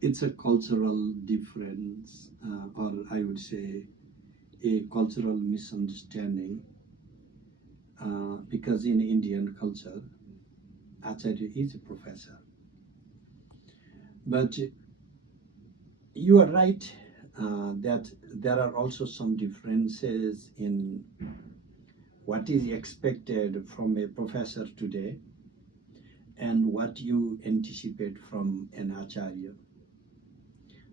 It's a cultural difference, or I would say a cultural misunderstanding, because in Indian culture, Acharya is a professor. But you are right that there are also some differences in what is expected from a professor today and what you anticipate from an Acharya.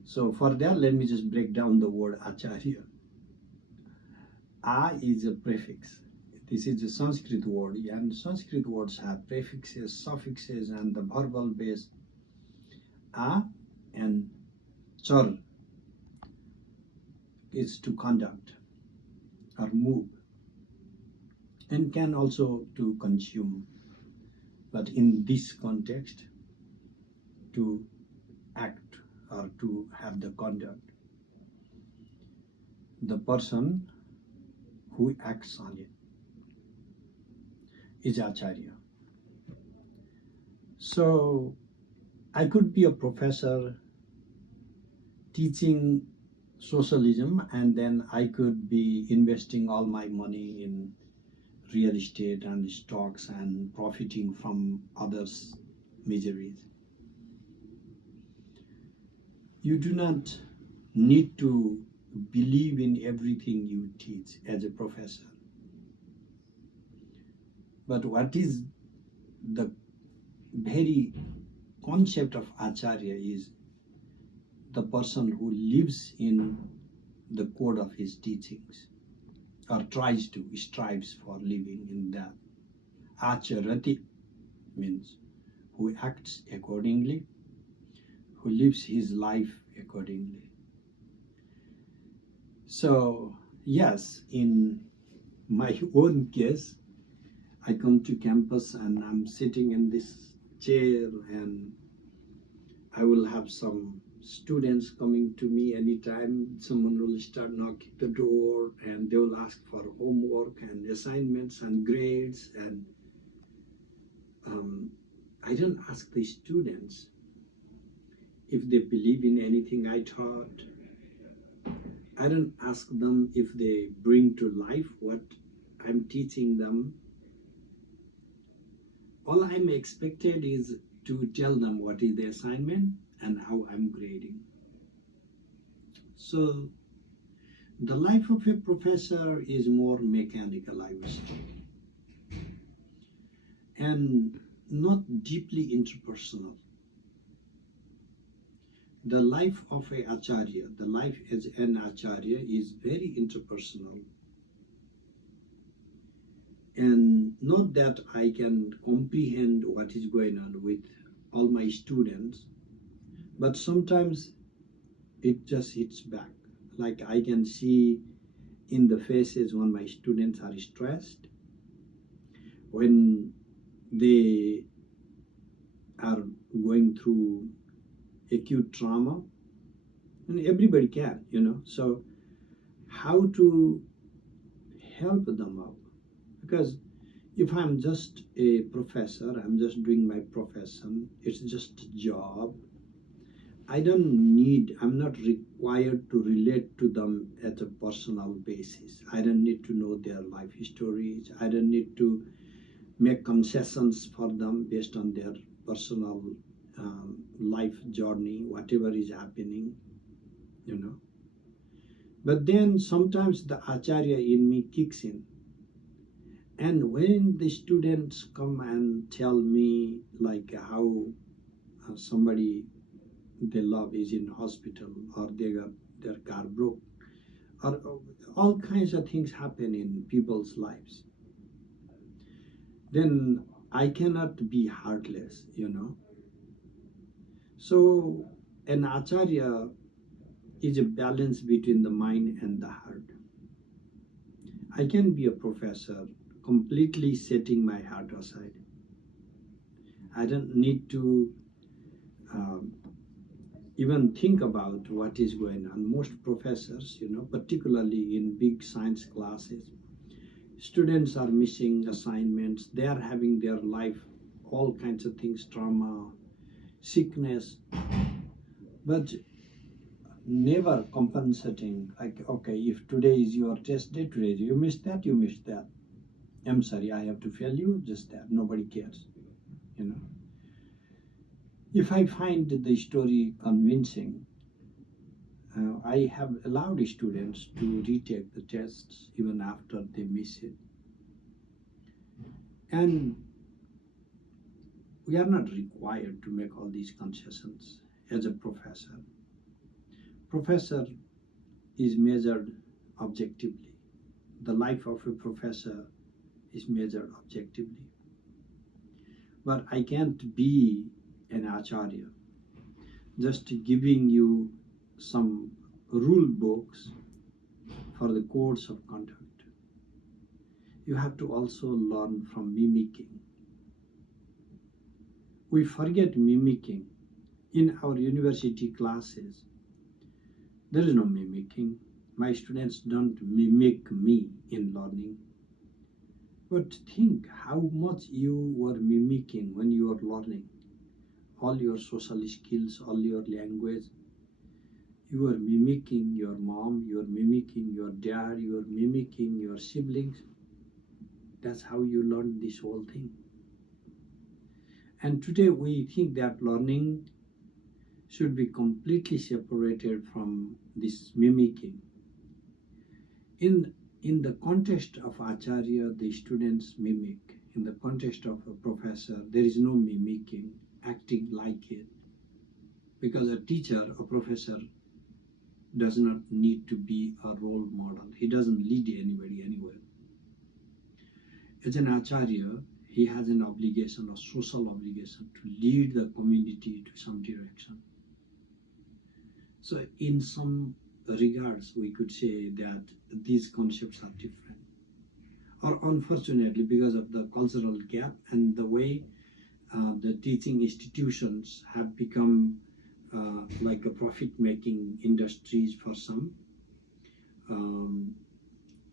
So for that, let me just break down the word Acharya. A is a prefix. This is a Sanskrit word, and Sanskrit words have prefixes, suffixes, and the verbal base A and char is to conduct or move, and can also to consume. But in this context, to act or to have the conduct, the person who acts on it is Acharya. So I could be a professor teaching socialism, and then I could be investing all my money in real estate and stocks and profiting from others' miseries. You do not need to believe in everything you teach as a professor. But what is the very concept of Acharya is the person who lives in the code of his teachings, or strives for living in that. Acharati means who acts accordingly, who lives his life accordingly. So yes, in my own case, I come to campus and I'm sitting in this chair, and I will have some students coming to me anytime. Someone will start knocking the door and they will ask for homework and assignments and grades, and I don't ask the students if they believe in anything I taught. I don't ask them if they bring to life what I'm teaching them. All I'm expected is to tell them what is the assignment and how I'm grading. So the life of a professor is more mechanical, I would say, and not deeply interpersonal. The life of a Acharya, the life as an Acharya, is very interpersonal. And not that I can comprehend what is going on with all my students, but sometimes it just hits back. Like I can see in the faces when my students are stressed, when they are going through acute trauma, and everybody can, so how to help them out? Because if I'm just a professor, I'm just doing my profession, it's just a job, I'm not required to relate to them at a personal basis. I don't need to know their life histories. I don't need to make concessions for them based on their personal life journey, whatever is happening, But then sometimes the Acharya in me kicks in. And when the students come and tell me like how somebody they love is in hospital, or they got their car broke, or all kinds of things happen in people's lives, then I cannot be heartless, So an Acharya is a balance between the mind and the heart. I can be a professor completely setting my heart aside. I don't need to even think about what is going on. Most professors, particularly in big science classes, students are missing assignments, they are having their life, all kinds of things, trauma, sickness, but never compensating, like, okay, if today is your test day, today you missed that, I'm sorry, I have to fail you, just that, nobody cares. If I find the story convincing, I have allowed students to retake the tests even after they miss it. And we are not required to make all these concessions as a professor. Professor is measured objectively. The life of a professor is measured objectively. But I can't be an Acharya just giving you some rule books for the codes of conduct. You have to also learn from mimicking. We forget mimicking. In our university classes, there is no mimicking. My students don't mimic me in learning. But think how much you were mimicking when you were learning. All your social skills, all your language. You are mimicking your mom, you are mimicking your dad, you are mimicking your siblings. That's how you learn this whole thing. And today we think that learning should be completely separated from this mimicking. In the context of Acharya, the students mimic. In the context of a professor, there is no mimicking, acting like it. Because a teacher, a professor, does not need to be a role model. He doesn't lead anybody anywhere. As an Acharya, he has an obligation, a social obligation, to lead the community to some direction. So in some regards, we could say that these concepts are different. Or unfortunately, because of the cultural gap and the way the teaching institutions have become like a profit-making industries for some,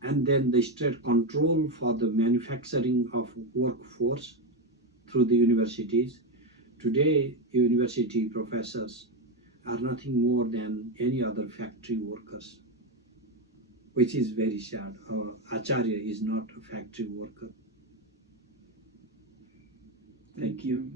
and then the state control for the manufacturing of workforce through the universities. Today, university professors are nothing more than any other factory workers, which is very sad. Acharya is not a factory worker. Thank you.